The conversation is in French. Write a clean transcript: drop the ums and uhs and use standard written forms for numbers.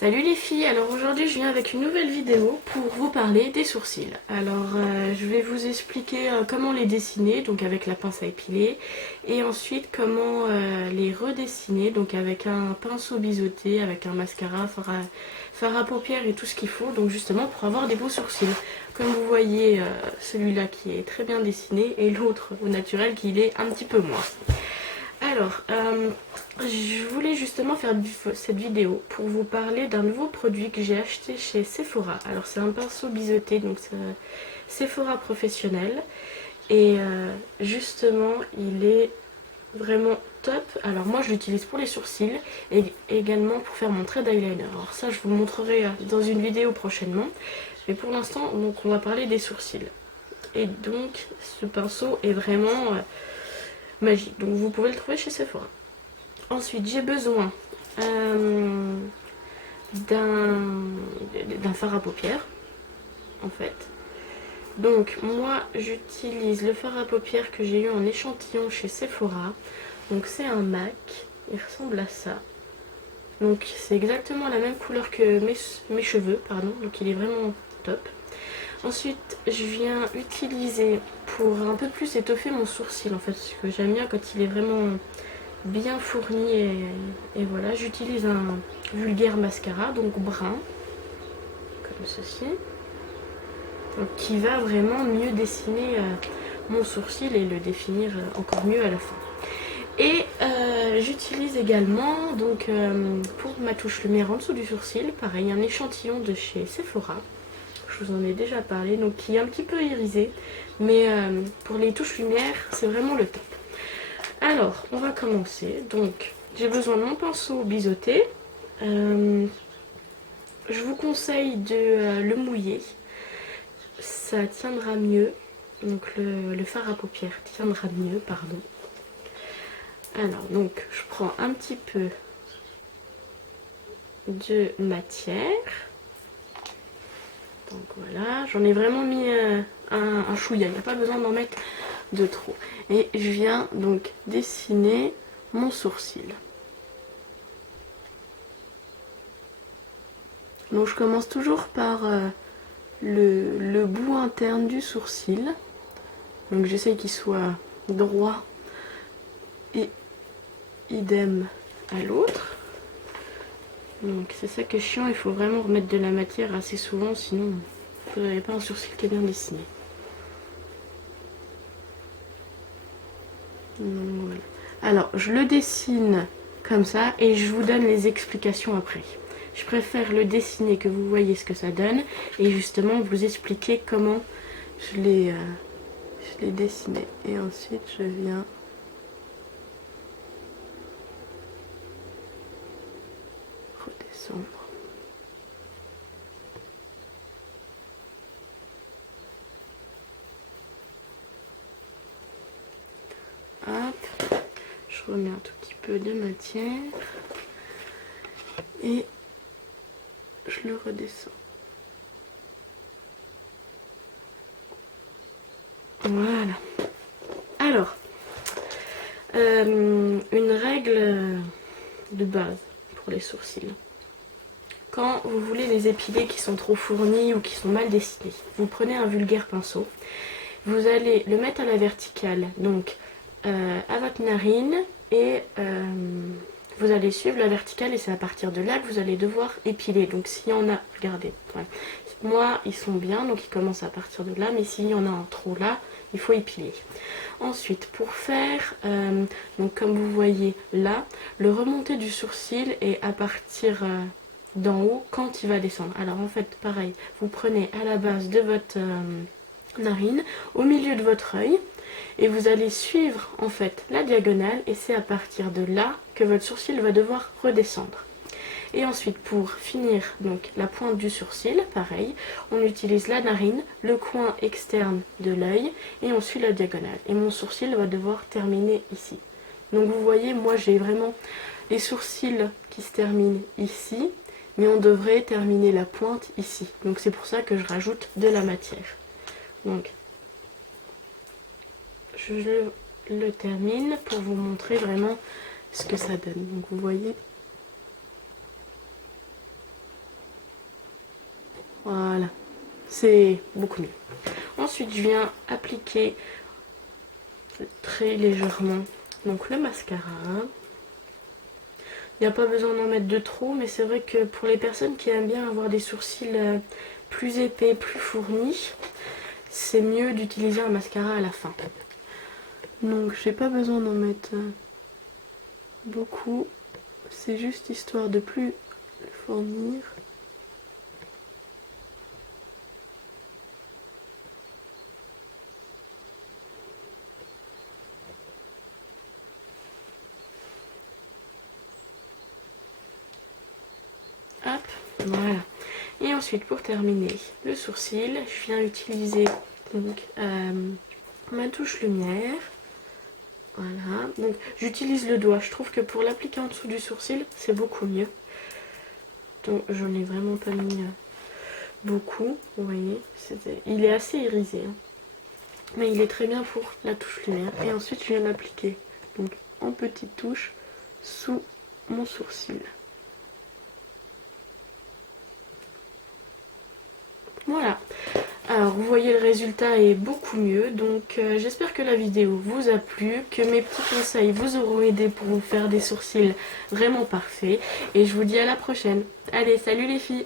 Salut les filles, alors aujourd'hui je viens avec une nouvelle vidéo pour vous parler des sourcils. Alors je vais vous expliquer comment les dessiner, donc avec la pince à épiler, et ensuite comment les redessiner, donc avec un pinceau biseauté, avec un mascara, fard à paupières et tout ce qu'il faut, donc justement pour avoir des beaux sourcils. Comme vous voyez, celui-là qui est très bien dessiné et l'autre au naturel qui l'est un petit peu moins. Alors, je voulais justement faire cette vidéo pour vous parler d'un nouveau produit que j'ai acheté chez Sephora. Alors c'est un pinceau biseauté, donc c'est Sephora professionnel. Et justement, il est vraiment top. Alors moi je l'utilise pour les sourcils et également pour faire mon trade eyeliner. Alors ça je vous le montrerai dans une vidéo prochainement. Mais pour l'instant, donc on va parler des sourcils. Et donc ce pinceau est vraiment magique. Donc vous pouvez le trouver chez Sephora. Ensuite, j'ai besoin d'un fard à paupières, en fait. Donc, moi, j'utilise le fard à paupières que j'ai eu en échantillon chez Sephora. Donc, c'est un MAC. Il ressemble à ça. Donc, c'est exactement la même couleur que mes cheveux, pardon. Donc, il est vraiment top. Ensuite, je viens utiliser pour un peu plus étoffer mon sourcil, en fait. Parce que j'aime bien quand il est vraiment bien fourni et voilà, j'utilise un vulgaire mascara, donc brun, comme ceci, donc, qui va vraiment mieux dessiner mon sourcil et le définir encore mieux à la fin. Et j'utilise également, donc pour ma touche lumière en dessous du sourcil, pareil, un échantillon de chez Sephora, je vous en ai déjà parlé, donc qui est un petit peu irisé, mais pour les touches lumière, c'est vraiment le top. Alors, on va commencer. Donc, j'ai besoin de mon pinceau biseauté. Je vous conseille de le mouiller. Ça tiendra mieux. Donc, le fard à paupières tiendra mieux, pardon. Alors, donc, je prends un petit peu de matière. Donc, voilà. J'en ai vraiment mis un chouïa. Il n'y a pas besoin d'en mettre de trop. Et je viens donc dessiner mon sourcil. Donc je commence toujours par le bout interne du sourcil. Donc j'essaye qu'il soit droit et idem à l'autre. Donc c'est ça qui est chiant, il faut vraiment remettre de la matière assez souvent, sinon vous n'avez pas un sourcil qui est bien dessiné. Donc, voilà. Alors je le dessine comme ça et je vous donne les explications après. Je préfère le dessiner, que vous voyez ce que ça donne, et justement vous expliquer comment je l'ai dessiné. Et ensuite je viens redescendre. Hop, je remets un tout petit peu de matière et je le redescends. Voilà. Alors, une règle de base pour les sourcils. Quand vous voulez les épiler qui sont trop fournis ou qui sont mal dessinés, vous prenez un vulgaire pinceau, vous allez le mettre à la verticale, donc à votre narine, et vous allez suivre la verticale et c'est à partir de là que vous allez devoir épiler. Donc s'il y en a, regardez, ouais. Moi ils sont bien, donc ils commencent à partir de là, mais s'il y en a un trop là, il faut épiler. Ensuite, pour faire, donc comme vous voyez là, le remonté du sourcil est à partir d'en haut quand il va descendre. Alors en fait, pareil, vous prenez à la base de votre narine, au milieu de votre œil, et vous allez suivre en fait la diagonale, et c'est à partir de là que votre sourcil va devoir redescendre. Et ensuite, pour finir donc la pointe du sourcil, pareil, on utilise la narine, le coin externe de l'œil, et on suit la diagonale. Et mon sourcil va devoir terminer ici. Donc vous voyez, moi j'ai vraiment les sourcils qui se terminent ici, mais on devrait terminer la pointe ici. Donc c'est pour ça que je rajoute de la matière. Donc je le termine pour vous montrer vraiment ce que ça donne. Donc vous voyez, Voilà, c'est beaucoup mieux. Ensuite, je viens appliquer très légèrement donc le mascara. Il n'y a pas besoin d'en mettre de trop, mais c'est vrai que pour les personnes qui aiment bien avoir des sourcils plus épais, plus fournis, c'est mieux d'utiliser un mascara à la fin. Donc j'ai pas besoin d'en mettre beaucoup, c'est juste histoire de plus fournir. Hop, voilà. Et ensuite, pour terminer le sourcil, je viens utiliser donc ma touche lumière. Voilà, donc j'utilise le doigt. Je trouve que pour l'appliquer en dessous du sourcil, c'est beaucoup mieux. Donc je n'ai vraiment pas mis beaucoup, vous voyez. Il est assez irisé, hein. Mais il est très bien pour la touche lumière. Et ensuite, je viens l'appliquer donc en petites touches sous mon sourcil. Voilà, alors vous voyez le résultat est beaucoup mieux, donc j'espère que la vidéo vous a plu, que mes petits conseils vous auront aidé pour vous faire des sourcils vraiment parfaits, et je vous dis à la prochaine. Allez, salut les filles!